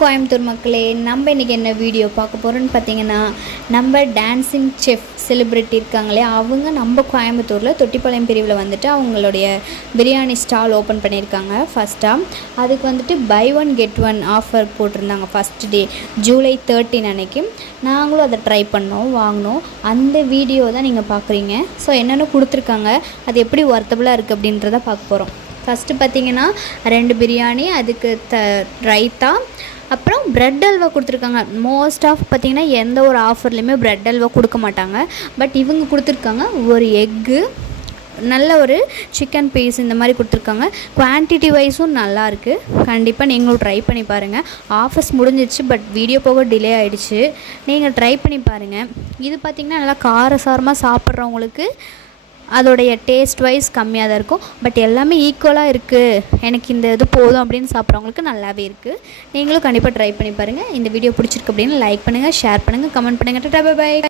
கோயம்புத்தூர் மக்களே, நம்ம இன்றைக்கி என்ன வீடியோ பார்க்க போகிறோன்னு பார்த்தீங்கன்னா, நம்ம டான்ஸிங் செஃப் செலிப்ரிட்டி இருக்காங்களே, அவங்க நம்ம கோயம்புத்தூரில் தொட்டிப்பாளையம் பிரிவில் வந்துட்டு அவங்களுடைய பிரியாணி ஸ்டால் ஓப்பன் பண்ணியிருக்காங்க ஃபஸ்ட்டாக. அதுக்கு வந்துட்டு buy one get one offer போட்டிருந்தாங்க ஃபஸ்ட் டே ஜூலை 13 அன்னைக்கு. நாங்களும் அதை ட்ரை பண்ணோம், வாங்கினோம். அந்த வீடியோ தான் நீங்கள் பார்க்குறீங்க. ஸோ என்னென்ன கொடுத்துருக்காங்க, அது எப்படி ஒர்த்தபுளாக இருக்குது அப்படின்றத பார்க்க போகிறோம். ஃபஸ்ட்டு பார்த்திங்கன்னா 2 பிரியாணி, அதுக்கு ரைத்தா, அப்புறம் ப்ரெட் அல்வா கொடுத்துருக்காங்க. மோஸ்ட் ஆஃப் பார்த்திங்கன்னா எந்த ஒரு ஆஃபர்லேயுமே ப்ரெட் அல்வா கொடுக்க மாட்டாங்க. பட் இவங்க கொடுத்துருக்காங்க. ஒரு எக்கு, நல்ல ஒரு சிக்கன் பீஸ் இந்த மாதிரி கொடுத்துருக்காங்க. குவான்டிட்டி வைஸும் நல்லாயிருக்கு. கண்டிப்பாக நீங்களும் ட்ரை பண்ணி பாருங்கள். ஆஃபர்ஸ் முடிஞ்சிடுச்சு, பட் வீடியோ போக டிலே ஆகிடுச்சு. நீங்கள் ட்ரை பண்ணி பாருங்கள். இது பார்த்திங்கன்னா நல்லா காரசாரமாக சாப்பிட்றவங்களுக்கு அதோடைய டேஸ்ட் வைஸ் கம்மியாக தான் இருக்கும். பட் எல்லாமே ஈக்குவலாக இருக்குது, எனக்கு இந்த இது போதும் அப்படின்னு சாப்பிட்றவங்களுக்கு நல்லாவே இருக்குது. நீங்களும் கண்டிப்பாக ட்ரை பண்ணி பாருங்கள். இந்த வீடியோ பிடிச்சிருக்கு அப்படின்னு லைக் பண்ணுங்கள், ஷேர் பண்ணுங்கள், கமெண்ட் பண்ணுங்கள். Tata bye by.